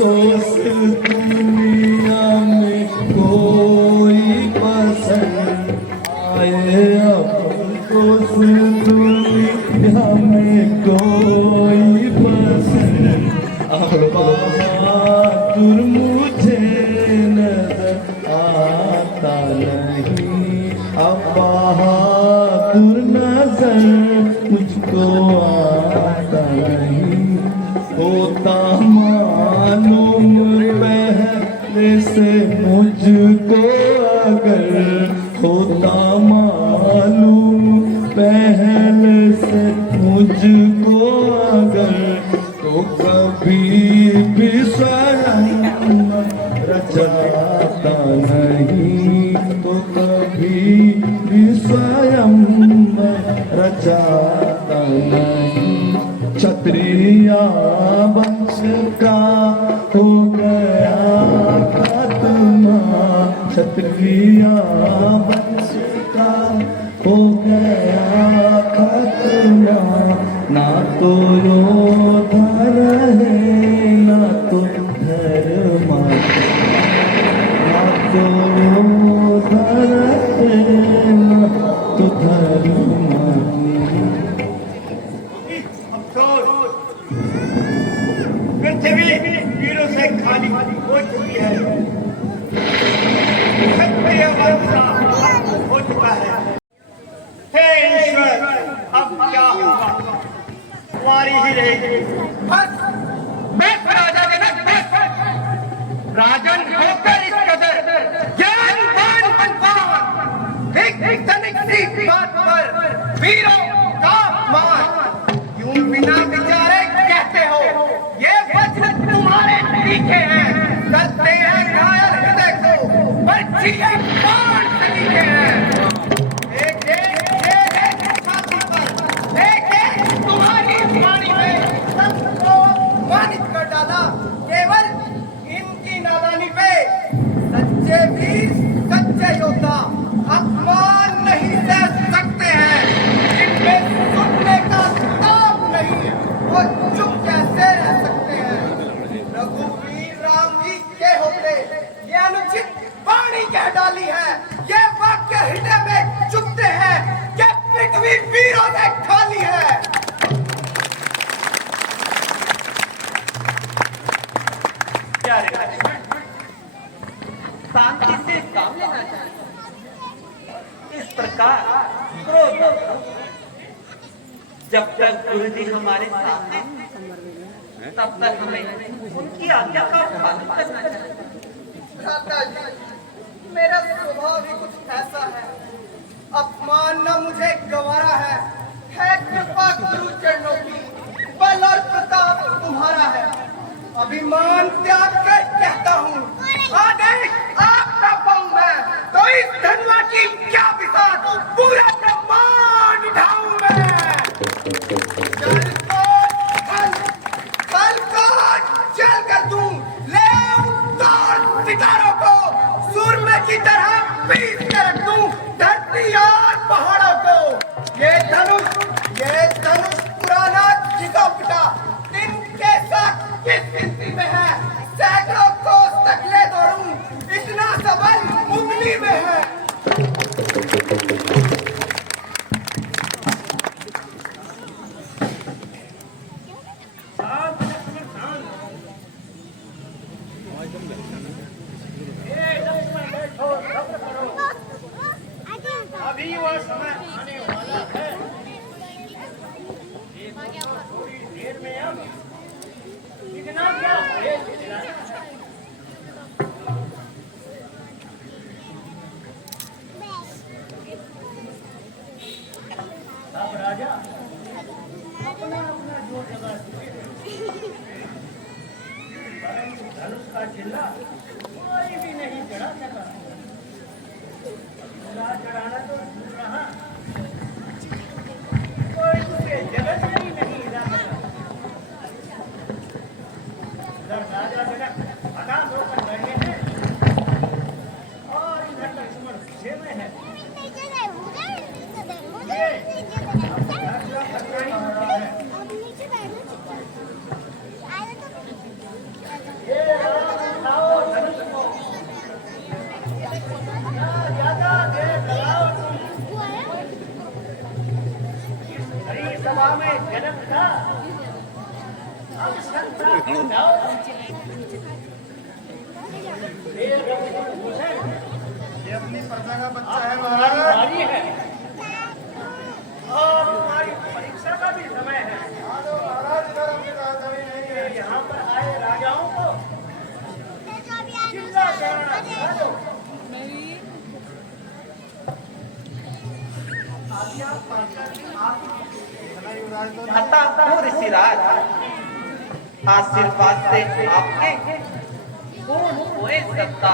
अफसोस दुनिया में कोई पसंद आए, अफसोस दुनिया में कोई पसंद। अब बहादुर मुझे नजर आता नहीं, अब बहादुर नजर मुझको आता नहीं। होता मालूम पहले से मुझको, अगर होता मालूम पहले से मुझको अगर, तो कभी भी स्वयं रचाता नहीं, तो कभी भी स्वयं रचाता नहीं। क्षत्रिया वंश का हो गया खात्मा, क्षत्रिया वंश का हो गया खात्मा। ना तो योद्धा रहे ना तो धर्मा, ना तो योद्धा रहे ना तो धर्मा। पृथ्वी वीरों से खाली हो चुकी है, क्षत्रिय वंश हो चुका है। हे ईश्वर, अब क्या होगा? वारी ही रहेगी। बस बस राजा जनक, बस राजन होकर इस कदर ज्ञानवान बलवान, एक तनिक सी बात पर वीरों का मान क्यों बिना विचारे कहते हो? ये वज्र तुम्हारे तीखे हैं, करते हैं घायल हृदय को, पर जिए बाण से तीखे हैं। एक छाती पर, एक तुम्हारी वाणी में सबको मानित कर डाला, केवल इनकी नादानी पे। सच्चे वीर, सच्चे योद्धा अपमान नहीं सह सकते हैं, जिनमें सुनने का ताप नहीं है, वो चुप कैसे रह सकते हैं? रघुवीर राम जी के होते ये अनुचित वाणी कह डाली है, ये वाक्य हृदय में चुभते हैं, ये पृथ्वी वीरों ने खाली है। शांति से काम लेना चाहिए। इस प्रकार क्रोध जब तक गुरुजी हमारे सामने तब तक हमें उनकी आज्ञा का पालन करना चाहिए। भ्राता जी, मेरा स्वभाव ही कुछ ऐसा है, अपमान न मुझे गंवारा है कृपा गुरु चरणों की, बल और प्रताप तुम्हारा है। अभिमान त्याग कर कहता हूँ, आदेश आपका पाऊं मैं, तो इस धनवा की क्या बिसात, पूरा ब्रह्मांड उठाऊं मैं। चल कर दूं, ले उतार सितारों को, सूरमे की तरह पीस कर रख दूं धरती और पहाड़ों को। ये धनुष पुराना घिसा पिटा, दिन के साथ किस स्थिति में है, सैकड़ों कोस तक ले दौड़ूं, इतना सबल उंगली में है। अभी वह समय आने वाला है, थोड़ी देर में अब इतना क्या भेद दिलाना है। अब राजा अपना जोर लगा चुके हैं, परंतु धनुष का चिल्ला कोई भी नहीं चढ़ा सका। चढ़ाना तो दूर रहा, कोई उसे जगत में ही नहीं हिला सका। राजा जनक हताश होकर बैठे हैं और इधर लक्ष्मण पीछे में है। ये सभा में जनक था। अब संसार जाओ। ये अपनी प्रजा का बच्चा है महाराज है और हमारी परीक्षा का भी समय है। महाराज यहाँ पर आए राजाओं को जिला कराना सिखा दो। अतः हो ऋषिराज, आशीर्वाद से आपके पूर्ण हुए सत्ता।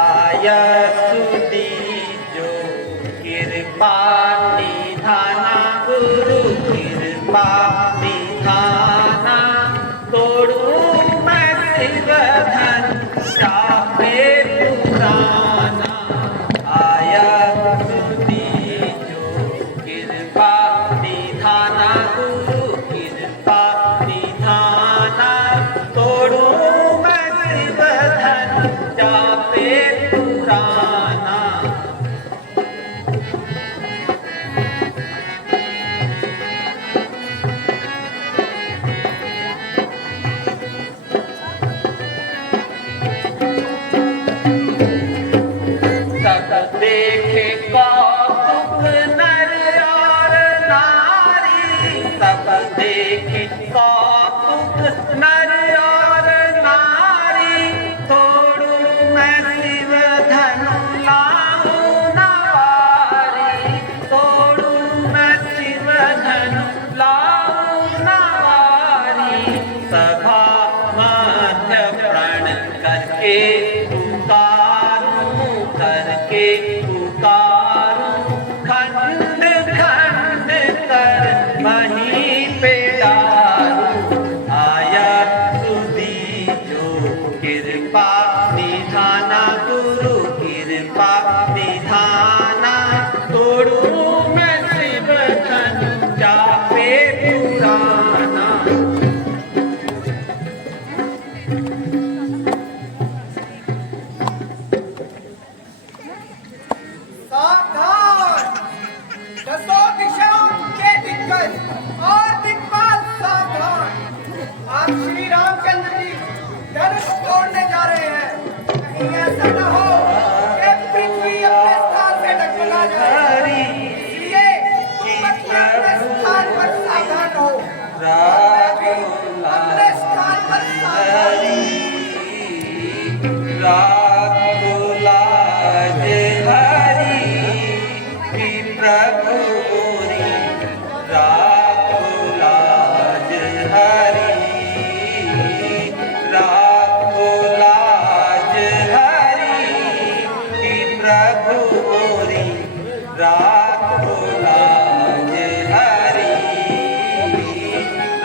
आया सुदी जो कृपा निधाना, गुरु कृपा निधाना, तोड़ू मैं शिव धन चापे पुराना। आया सुदी जो कृपा निधाना, गुरु कृपा निधाना, तोड़ू मैं शिव धन चापे पुराना। सब देखे कौतुक नर और नारी, सब देखे कौतुक नर और नारी, तोड़ू मैं शिव धन लाऊं नवारी, तोड़ू मैं शिव धन लाऊं नवारी। सभा मध्य प्रण करके पुकारूं, करके पुकारूं, खंड खंड कर वहीं पे डारूं। आया सुदी जो कृपा निधाना, गुरु कृपा निधाना, तोड़ू मैं शिव धन चापे पुराना। सावधान! दसों दिशाओं के दिग्गज और दिक्पाल सावधान! आप श्री रामचंद्र जी धनुष तोड़ने जा रहे हैं। कहीं ऐसा न हो कि पृथ्वी अपने स्थान से डगमगा जाए। इसलिए तुम अपने स्थान पर सावधान हो। मैं भी अपने स्थान पर सावधान हूँ। राखो लाज हरि की प्रभु मोरी, राखो लाज हरि, राखो लाज हरि की प्रभु मोरी, राखो लाज हरि,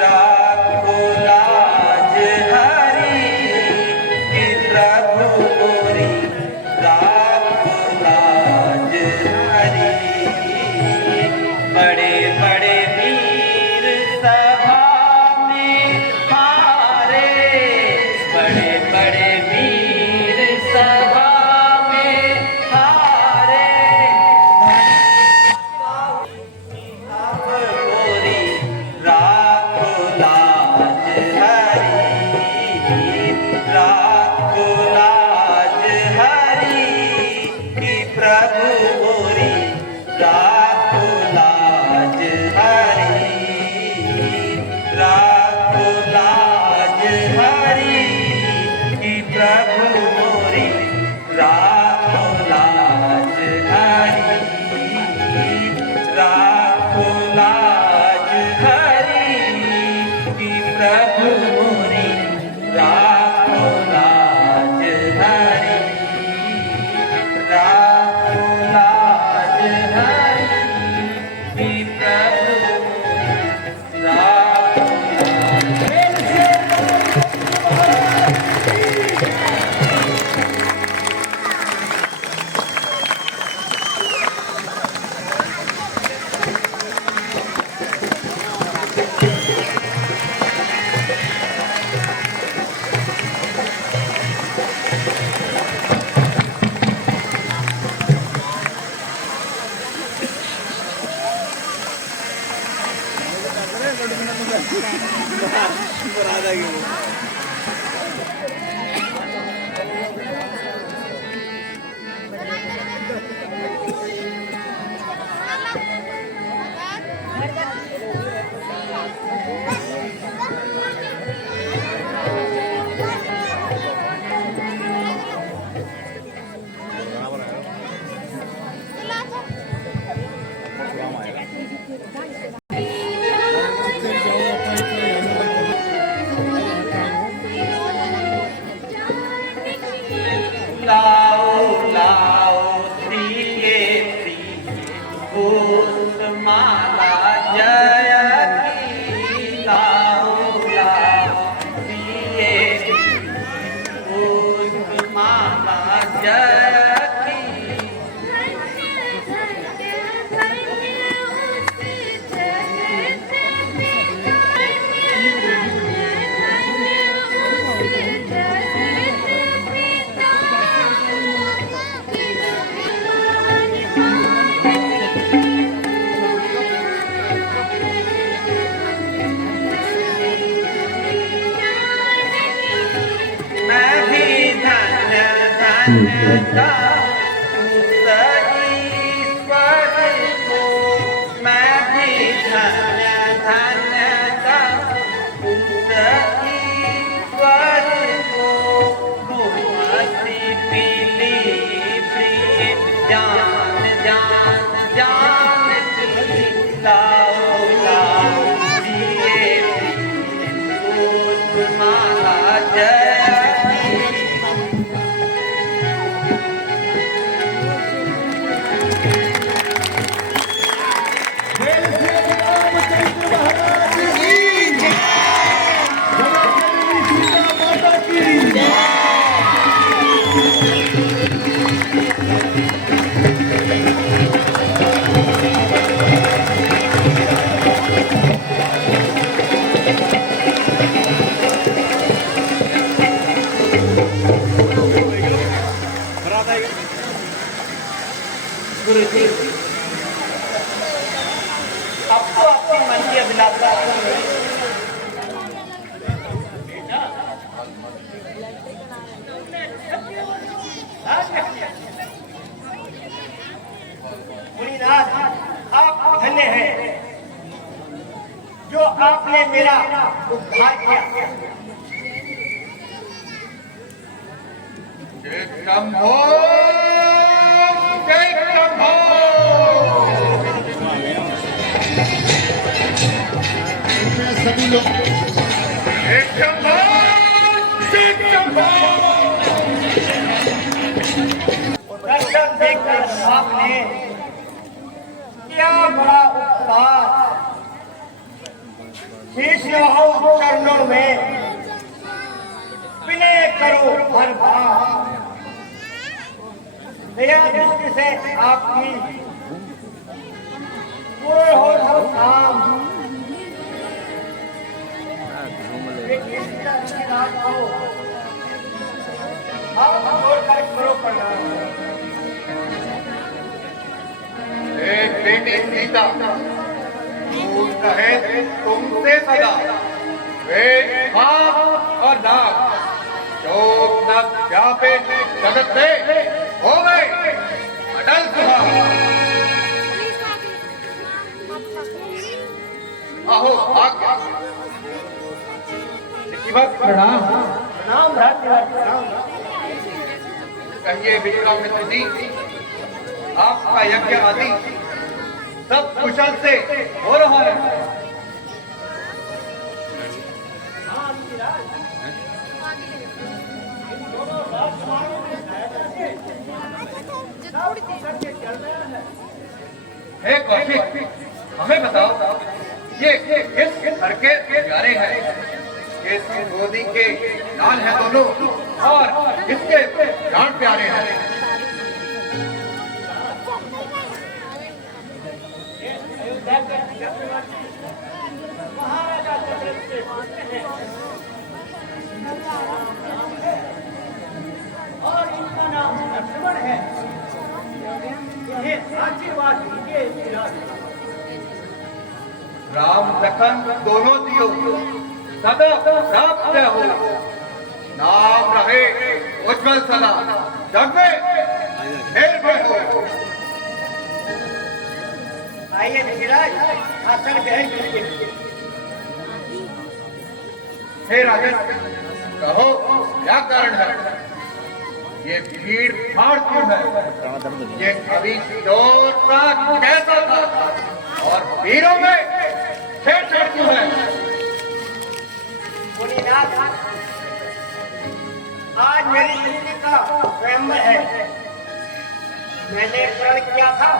राखो लाज हरि की प्रभु मोरी, राखो लाज हरि, लाओ लाओ प्रिये प्रिय पुष्पमाला जय की लाओ लाओ प्रिये पुष्पमाला जय की मैं भी धन्य धन्य था उस ईश्वर को मैं भी धन्य धन्य था उस ईश्वर को भूमि पीली प्रिय जान जान जान की लाओ लाओ प्रिय पुष्पमाला जय गुरु जी आपको आपके मन की अभिलाषा मुनिनाथ आप धन्य हैं जो आपने मेरा उद्धार किया। शंभो जय शंभो सभी लोग शंभो जय शंभो दर्शन देखकर आपने क्या बड़ा उपकार शीश रहो चरणों में विनय करो हर बार दया दृष्टि से आपकी पूर्ण हो सब काम इस तरह को हाथ जोड़कर करो प्रणाम। बेटी सीता तू कहे तुमसे सदा वेद भाव और नाम जो तक व्यापे जगत में हो गए अटल स्वभाव। अहो आज्ञा प्रणाम प्रणाम भ्रातृवर्ग प्रणाम। कहिए विश्वामित्र जी आपका यज्ञ आदि सब कुशल से हो रहा है। हे कौशिक हमें बताओ ये किस घर के प्यारे हैं? किस गोदी के लाल हैं दोनों और किसके प्राण प्यारे हैं? महाराजा दशरथ से पूछते हैं और इनका नाम लक्ष्मण है। इन्हें आशीर्वाद दीजिए। राम लखन दोनों दियो सदा प्राप्त हो। नाम रहे उज्जवल सदा जग में निर्भय हो। आइए ऋषिराज, आसन ग्रहण कीजिए। हे राजन, कहो क्या कारण है? ये भीड़ भाड़ क्यों है? ये अभी जोर का कैसा था? और वीरों में छेड़छाड़ क्यों है? मुनिनाथ, आज मेरी पुत्री का स्वयंवर है। मैंने प्रण किया था,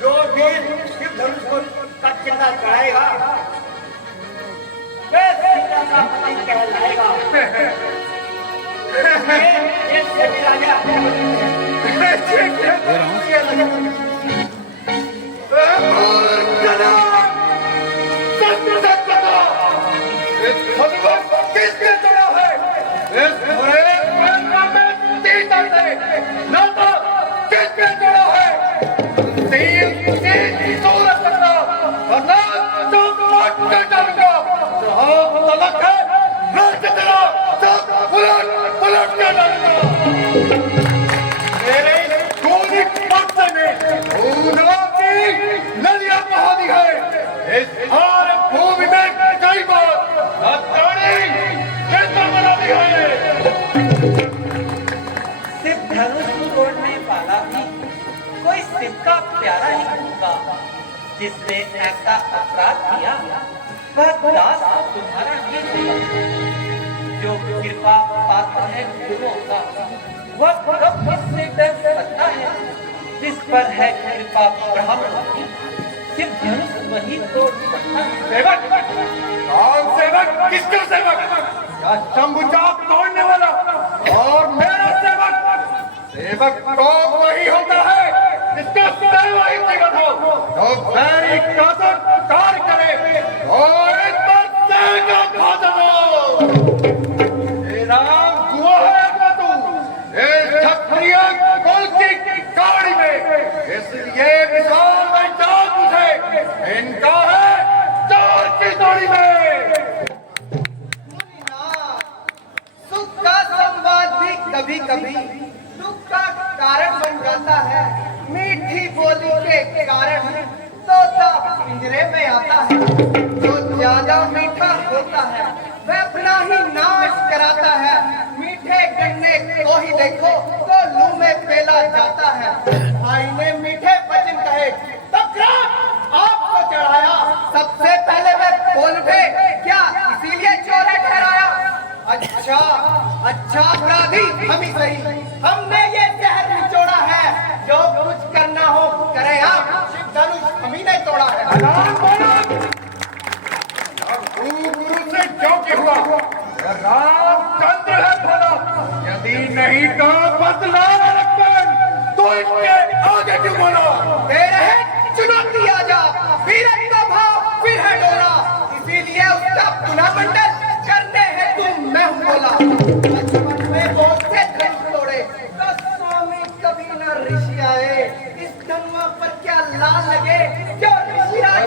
जो वीर शिव धनुष को का चिन्ह चढ़ाएगा वह सीता का पति कहलाएगा। ये सभी राजा किसने तोड़ा है? इस बुरे प्रेरणा में सीता से नाता किसने तोड़ा है? तीर की सूरत करना वरना तुम मौत कर डालूंगा। जहाँ तलक है राज तेरा सब उलट कर डालूंगा। मेरे गोली पक्ष में खूनों की नदियां बहा दी है। इस हर भूमि में कई बार शिव धनुष तोड़ने वाला भी कोई शिव का प्यारा ही होगा। जिसने ऐसा अपराध किया वह दास तुम्हारा ही होगा। जो कृपा पात्र है गुरुओं का, वह कब किससे डर सकता है? जिस पर है कृपा ब्राह्मण की, शिव धनुष वही तोड़ सकता है। सेवक कौन सेवक? किसका सेवक? क्या शंभु चाप तोड़ने वाला? और मेरा सेवक? सेवक तो वही होता है जिसका सेवा ही जीवन हो, जो बैरी कातर कार करे और इस पर सेगा भाजन हो। तेरा हुआ है ना तू इस क्षत्रिय कुल की गाड़ी में, इसलिए विशाल में जान तुझे इनका है चार की जोड़ी में। सुख का संवाद भी कभी कभी दुख का कारण बन जाता है। मीठी बोली के कारण तोता पिंजरे में आता है। जो ज्यादा मीठा होता है वह अपना ही नाश कराता है। मीठे गन्ने को ही देखो तो लू में पेला जाता है। भाई ने मीठे वचन कहे तब आपको चढ़ाया, सबसे पहले वह बोल उठे क्या इसीलिए चोरे ठहराया? अच्छा अच्छा अपराधी हम ही सही, हमने ये शहर निचोड़ा है। जो कुछ करना हो करें आप, शिव धनुष हम ही नहीं तोड़ा है। गुरु से क्यों हुआ? रामचंद्र है भला, यदि नहीं तो बदला रखन तो इसके आगे क्यों बोला? तेरे चुनौती आ जा, वीरत का भाव फिर है डोला। इसीलिए उसका पुनः मंडल करने है तुम मैं हूँ बोला। बचपन में बहुत से धन तोड़े तो स्वामी कभी न ऋषि आए। इस धनुआ पर क्या लाल लगे जो ऋषिराज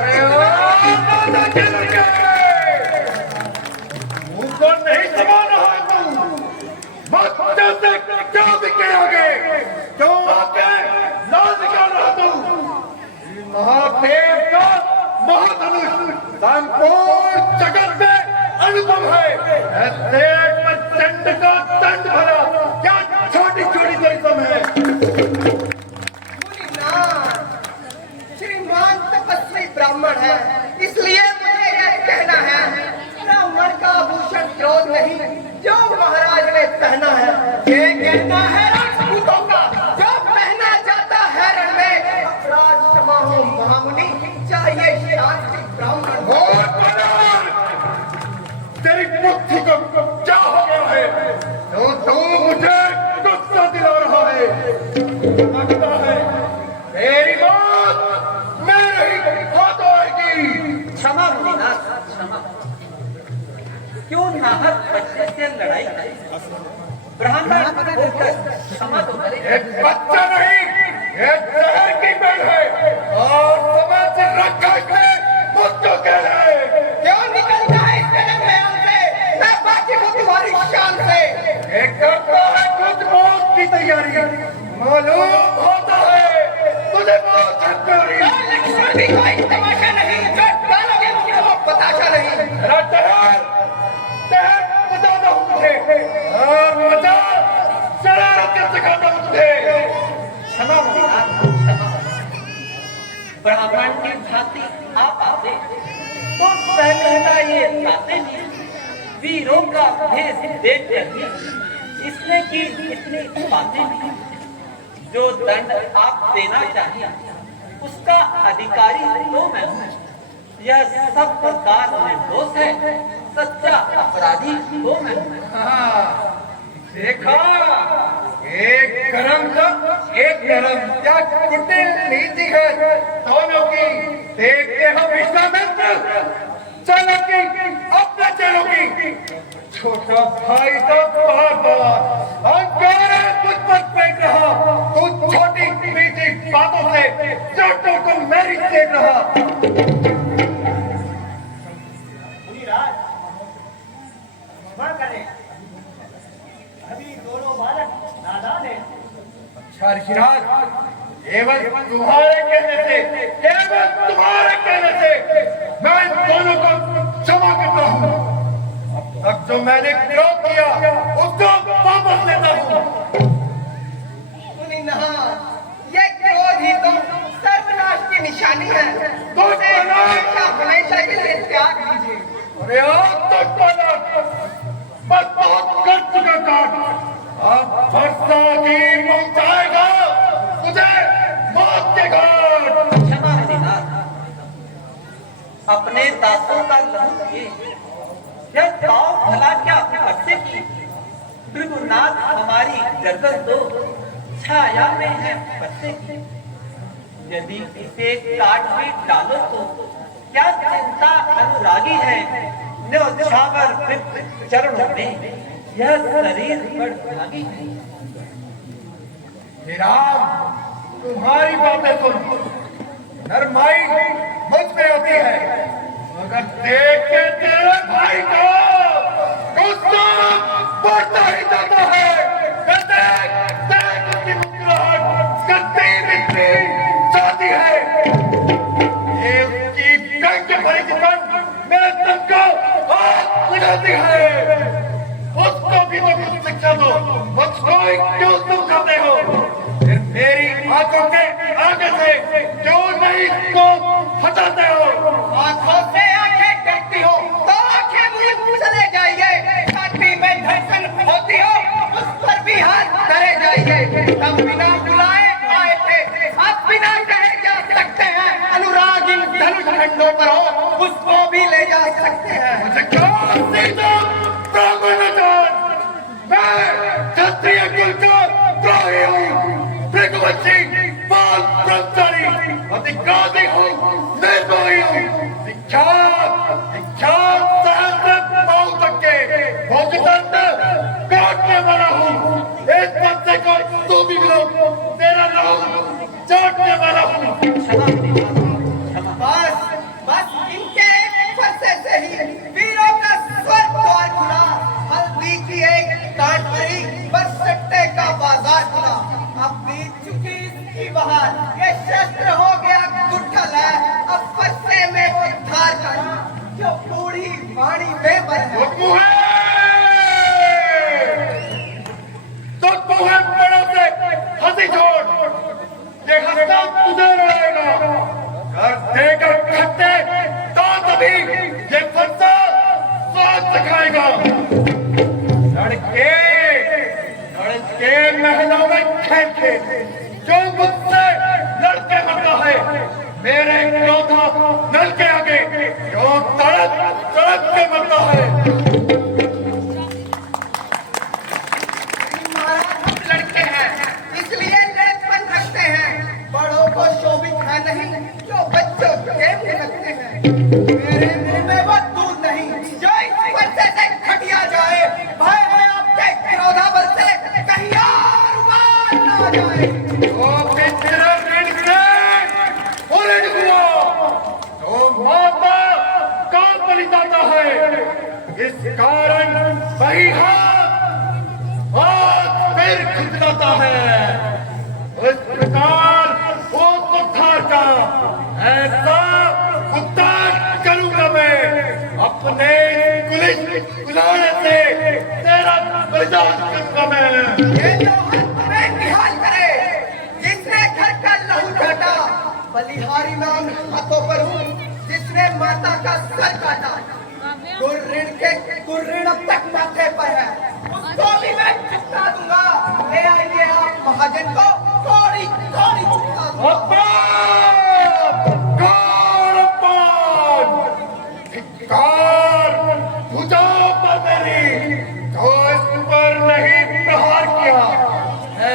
मुझको नहीं समाना है तू। बच्चे से क्या दिखे आगे? क्यों आगे नाच निकाल रहा तू? महादेव का महाधनुष संपूर्ण जगत में अनुपम है। ऐसे प्रचंड का दंड भरा क्या छोटी छोटी दरिद्रम है? श्रीमान तपस्वी ब्राह्मण है, इसलिए मुझे यह कहना है ब्राह्मण का आभूषण क्रोध नहीं जो महाराज ने पहना है। ये कहना है राजपूतों का जो पहना जाता है रण में। अपराध क्षमा हो महामुनि, चाहिए शांति ब्राह्मण हो। तेरी बुद्धि को क्या हो गया है जो तू मुझे गुस्सा दिला रहा है? लगता है तेरी मौत मेरे ही हाथों आएगी। क्षमा मुनिनाथ, क्षमा। क्यों नाहक बच्चे से लड़ाई करें? ब्राह्मण होकर क्षमा तो करें। एक बच्चा नहीं, एक शहर की बहन है और समाज से छतरी लक्ष्मण भी कोई तमाशा नहीं, जो डालोगे मुझे वो बताशा नहीं। बताता हूँ तुझे, बता, शरारत कर सिखाता हूँ तुझे। क्षमा मुनिनाथ, क्षमा। ब्राह्मण की भांति आप आते तो सहलता ये लाते नहीं, वीरों का भेष देख कर भी इसने की इतनी बातें नहीं। जो दंड आप देना चाहिए उसका अधिकारी तो मैं हूँ। यह सब प्रकार निर्दोष है, सच्चा अपराधी तो मैं हूँ। देखा, एक कर्म तो एक धर्म, क्या कुटिल नीति है दोनों की। देखते हो विश्वामित्र, चलो की अपना चलो की। छोटा भाई तो बार-बार अंगारा कुछ पर फेंक रहा, तू छोटी मीठी बातों से चोटों को मेरी फेंक रहा। मुनिराज, क्षमा करें, अभी दोनों बालक नादान हैं। अच्छा ऋषिराज, केवल तुम्हारे कहने से, केवल तुम्हारे कहने से मैं इन दोनों को क्षमा करता हूँ। अब तक जो मैंने क्रोध किया उसको वापस लेता हूँ। ये क्रोध ही तो सर्वनाश की निशानी है। तो हमेशा के लिए त्याग कीजिए। अरे तो बस बहुत कर चुका काट, अब वर्षा की पहुंचाएगा तुझे मौत के घाट। क्षमा मुनिनाथ, अपने दासों का लहू पिए, यह गाँव भला क्या करते की। भृगुनाथ हमारी गर्दन दो छाया में है पत्ते की। यदि इसे काट भी डालो तो क्या चिंता अनुरागी है। न्योछावर वृत्त चरणों में यह शरीर बड़ भागी है। हे राम, तुम्हारी बातें सुन, नरमाई मुझ में होती है, मगर देख के तेरे भाई को गुस्सा बढ़ता ही जाता है। देख उसकी मुस्कुराहट कत्ती बिकती जाती है। ये उसकी व्यंग भरी जीवन मेरे तन को आग लगाती है। उसको भी तो कुछ शिक्षा दो, मुझको क्यों समझाते हो? फिर मेरी आंखों के आगे से क्यों नहीं इसको हटाते हो? आंखों से आंखें देखती हो तो आंखें मूंद चले जाइए। छाती में धड़कन होती हो उस पर भी हाथ धरे जाइए। हम बिना बुलाए आए थे, आप बिना कहे जा सकते हैं। अनुराग इन धनुष खंडों पर हो उसको भी ले जा सकते हैं। मुझे क्यों सीधा ब्राह्मणचार? मैं क्षत्रिय कुल का द्रोही हूँ, भृगुवंशी, बाल ब्रह्मचारी, अधिकारी हूँ, निर्दोषी हूँ, विख्यात सहस्त्र पाँव तक के भोजदंड काटने वाला हूँ। इस बच्चे को तू भी मिलो, तेरा नाम चाटने वाला हूँ। क्षमा मुनिनाथ, क्षमा। बस इनके फरसे से ही वीरों का स्वर्ग द्वार खुला। हल्दी की एक काट भरी बस सट्टे का बाजार खुला। अब बीत चुकी इसकी बहार, ये शस्त्र हो गया गुठल है। अब फरसे में वो धार करी जो बूढ़ी वाणी में बर है। तो तुम्हें बड़ों से हंसी छोड़, ये हंसना तुझे रहेगा। कर देकर खट्टे तो तभी ये फंसा स्वाद दिखाएगा। लड़के महलों में खेल खेल जो मुझसे लड़के मरता है, मेरे योद्धा नल के आगे जो तड़प तड़प के मरता है। लड़के हैं इसलिए लेपन रखते हैं। बड़ों को शोभित है नहीं जो बच्चों के मुंह लगते हैं। मेरे मुंह में वो दूध नहीं जो इस फरसे से खटिया जाए। भय है आपके क्रोधाबल से कहीं और बात ना आ जाए। तो पिछड़ा ऋण से उलट हुआ तो माता कौन बलि जाता है। इस कारण वही हाथ फिर खुद जाता है। इस प्रकार वो सुधार बलिहारी मैं उन हाथों पर हूँ जिसने माता का सर काटा। गुर्ऋण अब तक माथे पर है, उसको भी मैं चुका दूंगा। ले आइए आप महाजन को थोड़ी थोड़ी चुका दूंगा। तो इस पर नहीं प्रहार किया है,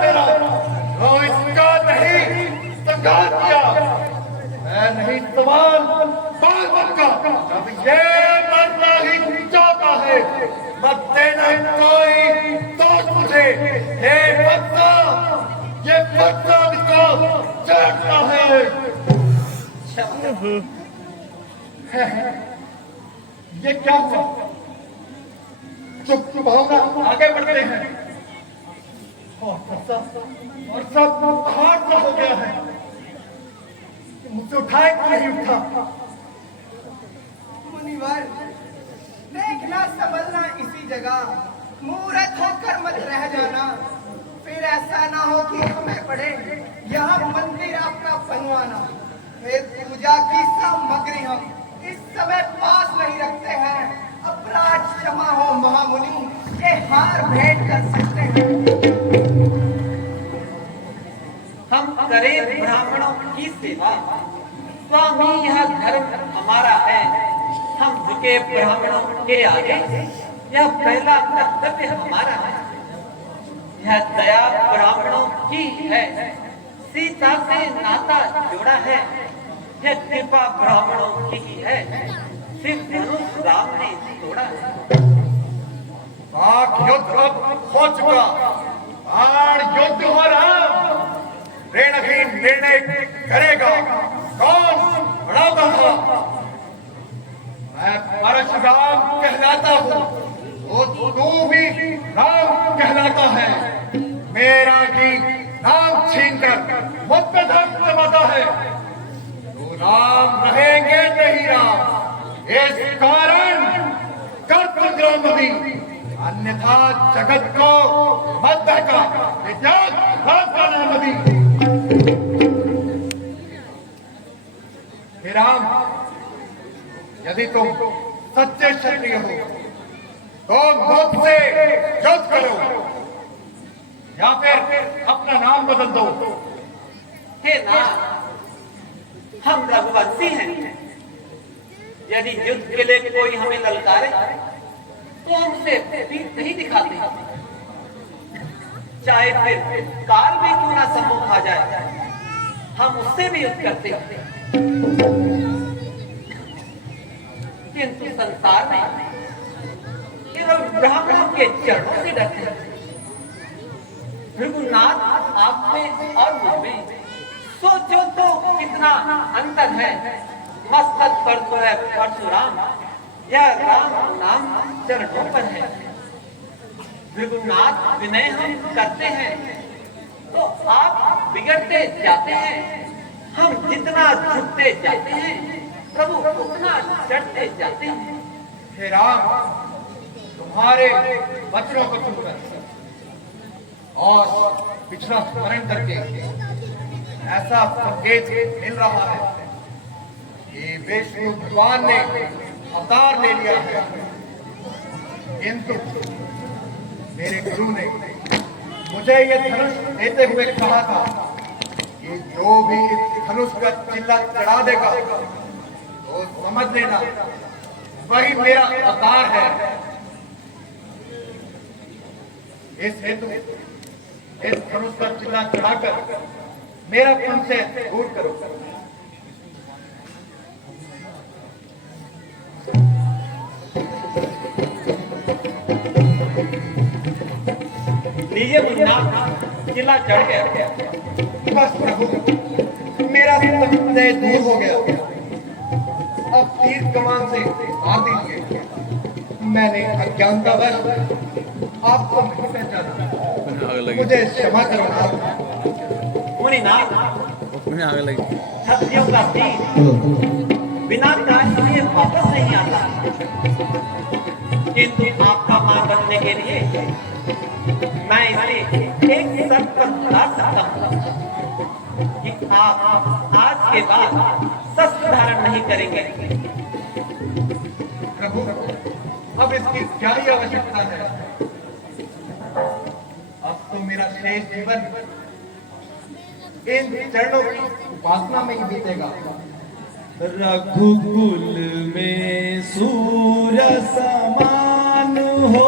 मेरा तो इसका नहीं संघार किया। मैं नहीं सवाल का अब ये मरना ही चाहता है, मत देना कोई दोष मुझे। ये बच्चा इसको चाहता है। ये क्या हुआ? चुप होगा, आगे बढ़ते हैं। और सब हाथ हो गया है, मुझसे उठाए क्यों नहीं उठा? मुनिवर, देखना संभलना इसी जगह, मूर्ख होकर मत रह जाना। फिर ऐसा ना हो कि हमें पड़े यहाँ मंदिर आपका बनवाना। फिर पूजा की सामग्री हम इस समय पास नहीं रखते हैं। अपराध क्षमा हो महामुनि, ये हार भेंट कर सकते हैं। हम करें ब्राह्मणों की सेवा, स्वामी यह धर्म हमारा है। हम झुके ब्राह्मणों के आगे, यह पहला कर्तव्य हमारा है। यह दया ब्राह्मणों की है, सीता से नाता जोड़ा है। यह कृपा ब्राह्मणों की ही है, सिर्फ धनुष राम ने तोड़ा है। युद्ध अब हो चुका, युद्ध हो रहा। निर्णय करेगा कौन बड़ा था? मैं परशुराम कहलाता हूँ, वो तू भी राम कहलाता है। मेरा ही नाम छीनकर मुझ पे धर्म जमाता है। तो राम रहेंगे नहीं राम, इस कारण कर्त द्रौपदी, अन्यथा जगत को मत बहका। नदी हे राम, यदि तुम सच्चे क्षत्रिय हो तो मुझसे युद्ध करो, या फिर अपना नाम बदल दो। हे नाथ, हम रघुवंशी हैं। यदि युद्ध के लिए कोई हमें ललकारे तो हम उसे पीठ नहीं दिखाते, चाहे फिर काल भी क्यों ना सम्मुख आ जाए, हम उससे भी युद्ध करते हैं। किंतु संसार में केवल ब्राह्मणों के चरणों से डरते हैं। भृगुनाथ आप में और मुझ में सोचो तो कितना अंतर है। मस्तक पर तो है परशुराम, यह राम नाम चरणों पर है। भृगुनाथ विनय हम करते हैं तो आप बिगड़ते जाते हैं। हम जितना झुकते जाते हैं प्रभु उतना चढ़ते जाते हैं। हे राम, तुम्हारे वचनों को सुनकर और पिछला स्मरण करके ऐसा संकेत मिल रहा है कि विष्णु भगवान ने अवतार ले लिया है। किंतु मेरे गुरु ने मुझे यह धनुष देते हुए कहा था कि जो भी इस धनुष का चिल्ला चढ़ा देगा तो समझ लेना वही मेरा अवतार है। इस हेतु इस धनुष का चिल्ला चढ़ाकर मेरा तुमसे दूर करो। लीजिए मुन्ना, चिल्ला चढ़ गया। बस प्रभु, मेरा संदेह दूर हो गया। अब तीर कमान से मार दीजिए। मैंने अज्ञानतावश आपको नहीं पहचाना, मुझे क्षमा करो आप। मुनिनाथ, क्षत्रियों का तीर बिना काट किए वापस नहीं आता, किंतु आपका मां बनने के लिए मैं इसे एक शर्त पर ला सकता हूं। आप आज के बाद शस्त्र धारण नहीं करेंगे। प्रभु, अब इसकी क्या ही आवश्यकता है? अब तो मेरा शेष जीवन इन चरणों की उपासना में ही बीतेगा। रघुकुल में सूर्य समान हो